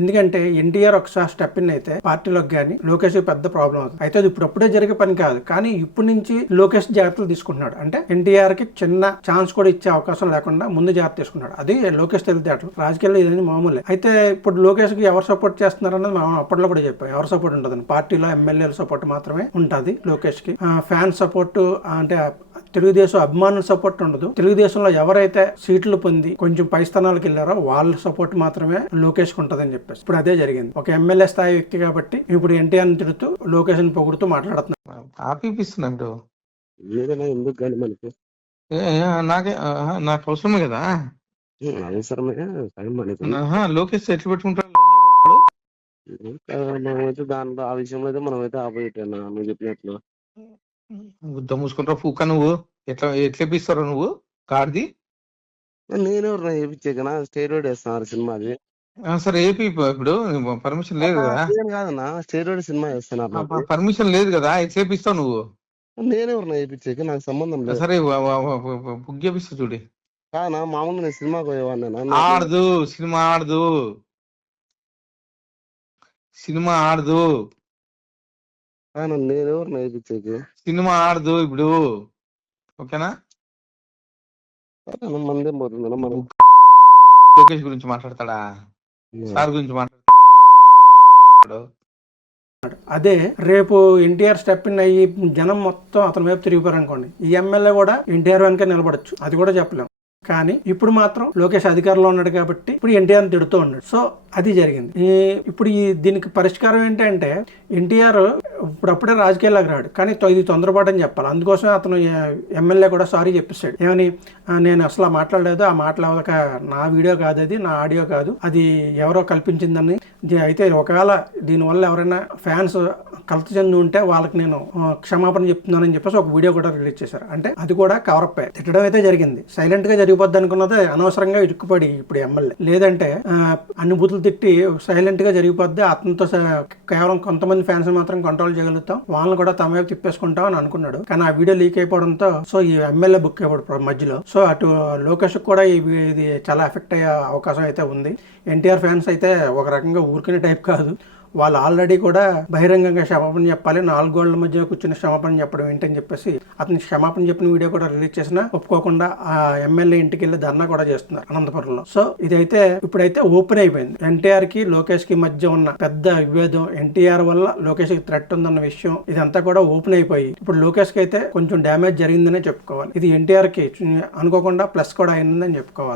ఎందుకంటే ఎన్టీఆర్ ఒకసారి step in అయితే పార్టీలోకి కానీ లోకేష్ పెద్ద ప్రాబ్లం అవుతుంది. అయితే అది ఇప్పుడప్పుడే జరిగే పని కాదు, కానీ ఇప్పటి నుంచి లోకేష్ జాగ్రత్తలు తీసుకుంటున్నాడు. అంటే ఎన్టీఆర్ కి చిన్న ఛాన్స్ కూడా ఇచ్చే అవకాశం లేకుండా ముందు జాగ్రత్త తీసుకున్నాడు. అది లోకేష్ తెలివితేటలు. రాజకీయాల్లో ఇదని మామూలే. అయితే ఇప్పుడు లోకేష్ కి ఎవరు సపోర్ట్ చేస్తున్నారు అన్నది మనం అప్పట్లో కూడా చెప్పాం. ఎవరు సపోర్ట్ ఉంటుంది పార్టీలో ఎమ్మెల్యేల సపోర్ట్ మాత్రమే ఉంటుంది లోకేష్ కి. ఫ్యాన్ సపోర్ట్ అంటే తెలుగుదేశం అభిమానుల సపోర్ట్ ఉండదు. తెలుగుదేశంలో ఎవరైతే సీట్లు పొంది కొంచెం పై స్థానాలకు వెళ్ళారో వాళ్ళ సపోర్ట్ మాత్రమే లోకేష్ కు ఉంటదని చెప్పేసి ఇప్పుడు అదే జరిగింది. ఒక ఎమ్మెల్యే స్థాయి వ్యక్తి కాబట్టి ఇప్పుడు ఎన్టీఆర్ తిడుతూ లోకేష్ ని పొగుడుతూ మాట్లాడుతున్నారు. ఆపిస్తున్నాడు ఏదైనా ఎందుకు కానీ మనకి నాకే నాకు అవసరమే కదా. అవసరమే టైం మనకి. లోకేష్ ఎట్లా పెట్టుకుంటాడు మనమైతే దాంట్లో ఆ విషయంలో అయితే మనమైతే ఆపోజిట్ అన్నా నువ్వు చెప్పినట్లు. గుద్ద మూసుకుంటావు పూక. నువ్వు ఎట్లా ఎట్లేపిస్తావు నువ్వు కార్ది? నేనెవరు చేయించాకనా స్టేరోయిడ్ వేస్తున్నారు సినిమాది. సరే ఏపీ ఇప్పుడు పర్మిషన్ లేదు కదా. కాదన్నా స్టేరోయిడ్ సినిమా వేస్తున్నారు, పర్మిషన్ లేదు కదా, ఎట్లేపిస్తావు నువ్వు? నేనెవరు వేయించాక నాకు సంబంధం లేదు. సరే బుక్ చేపిస్తా చూడి. కాదన్నా మామూలుగా నేను సినిమాకి పోయేవాడినా. ఆడదు సినిమా, ఆడదు సినిమా, ఆడదు నేనెవరు వేయించాక సినిమా, ఆడదు ఇప్పుడు. ఓకేనా? మందేం పోతుంది మనం. లోకేష్ గురించి మాట్లాడతాడా? సార్ గురించి మాట్లాడతాడు. అదే రేపు ఎన్టీఆర్ స్టెప్ ఇన్ అయ్యి జనం మొత్తం అతని వైపు తిరిగిపోయారు అనుకోండి, ఈ ఎమ్మెల్యే కూడా ఎన్టీఆర్ వెనక నిలబడచ్చు. అది కూడా చెప్పలేం. కానీ ఇప్పుడు మాత్రం లోకేష్ అధికారంలో ఉన్నాడు కాబట్టి ఇప్పుడు ఎన్టీఆర్ తిడుతూ ఉన్నాడు. సో అది జరిగింది. ఇప్పుడు దీనికి పరిష్కారం ఏంటంటే ఎన్టీఆర్ ఇప్పుడప్పుడే రాజకీయాల్లోకి రాడు, కానీ ఇది తొందరపాటు అని చెప్పాలి. అందుకోసం అతను ఎమ్మెల్యే కూడా సారీ చెప్పేస్తాడు. ఏమని, నేను అసలు మాట్లాడలేదు, ఆ మాట్లాడక నా వీడియో కాదు, అది నా ఆడియో కాదు, అది ఎవరో కల్పించిందని. అయితే ఒకవేళ దీనివల్ల ఎవరైనా ఫ్యాన్స్ కలత చెంది ఉంటే వాళ్ళకి నేను క్షమాపణ చెప్తున్నానని చెప్పేసి ఒక వీడియో కూడా రిలీజ్ చేశారు. అంటే అది కూడా కవరప్ తిట్టడం అయితే జరిగింది. సైలెంట్ గా జరిగిపోద్ది అనుకున్నది అనవసరంగా ఇరుక్కుపడి ఇప్పుడు ఎమ్మెల్యే. లేదంటే అన్ని బూతులు తిట్టి సైలెంట్ గా జరిగిపోద్ది, అతనితో కేవలం కొంతమంది ఫ్యాన్స్ మాత్రం కంట్రోల్ చేయగలుగుతాం, వాళ్ళని కూడా తమ వైపు తిప్పేసుకుంటాం అని అనుకున్నాడు. కానీ ఆ వీడియో లీక్ అయిపోవడంతో సో ఈ ఎమ్మెల్యే బుక్ అయిపోవడం మధ్యలో. సో అటు లోకేష్ కూడా ఇది చాలా ఎఫెక్ట్ అయ్యే అవకాశం అయితే ఉంది. ఎన్టీఆర్ ఫ్యాన్స్ అయితే ఒక రకంగా ఊరుకునే టైప్ కాదు. వాళ్ళు ఆల్రెడీ కూడా బహిరంగంగా క్షమాపణ చెప్పాలి, 4 గోళ్ల మధ్య కూర్చుని క్షమాపణ చెప్పడం ఏంటని చెప్పేసి అతనికి క్షమాపణ చెప్పిన వీడియో కూడా రిలీజ్ చేసినా ఒప్పుకోకుండా ఆ ఎమ్మెల్యే ఇంటికి వెళ్ళి ధర్నా కూడా చేస్తున్నారు అనంతపురంలో. సో ఇదైతే ఇప్పుడైతే ఓపెన్ అయిపోయింది. ఎన్టీఆర్ కి లోకేష్ కి మధ్య ఉన్న పెద్ద విభేదం, ఎన్టీఆర్ వల్ల లోకేష్ కి థ్రెట్ ఉందన్న విషయం, ఇదంతా కూడా ఓపెన్ అయిపోయి ఇప్పుడు లోకేష్ కి అయితే కొంచెం డ్యామేజ్ జరిగిందనే చెప్పుకోవాలి. ఇది ఎన్టీఆర్ కి అనుకోకుండా ప్లస్ కూడా అయిందని చెప్పుకోవాలి.